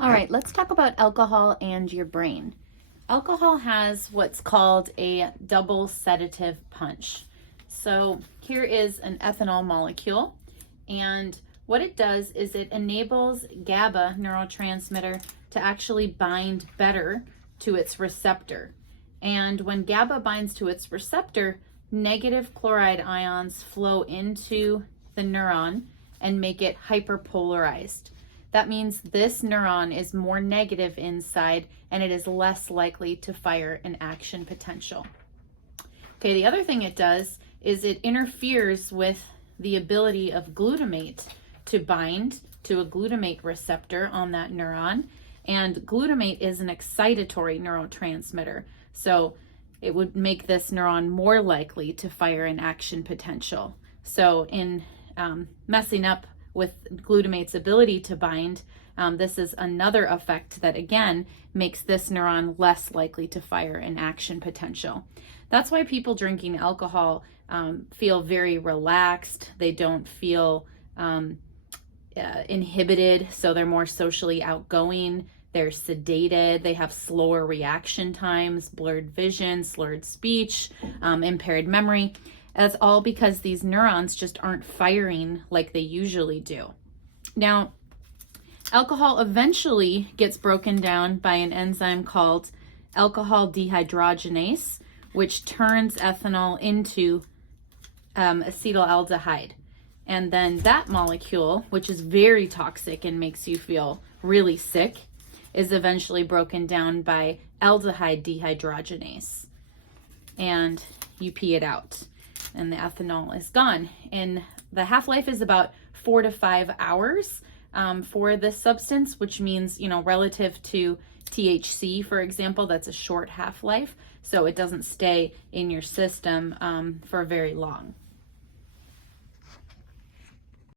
All right, let's talk about alcohol and your brain. Alcohol has what's called a double sedative punch. So here is an ethanol molecule, and what it does is it enables GABA neurotransmitter to actually bind better to its receptor. And when GABA binds to its receptor, negative chloride ions flow into the neuron and make it hyperpolarized. That means this neuron is more negative inside and it is less likely to fire an action potential. Okay, the other thing it does is it interferes with the ability of glutamate to bind to a glutamate receptor on that neuron. And glutamate is an excitatory neurotransmitter. So it would make this neuron more likely to fire an action potential. So in messing up with glutamate's ability to bind, this is another effect that again makes this neuron less likely to fire an action potential. That's why people drinking alcohol feel very relaxed. They don't feel inhibited, so they're more socially outgoing. They're sedated. They have slower reaction times, blurred vision, slurred speech, impaired memory. That's all because these neurons just aren't firing like they usually do. Now, alcohol eventually gets broken down by an enzyme called alcohol dehydrogenase, which turns ethanol into acetaldehyde. And then that molecule, which is very toxic and makes you feel really sick, is eventually broken down by aldehyde dehydrogenase. And you pee it out, and the ethanol is gone. And the half-life is about 4 to 5 hours for this substance, which means, relative to THC, for example, that's a short half-life. So it doesn't stay in your system for very long.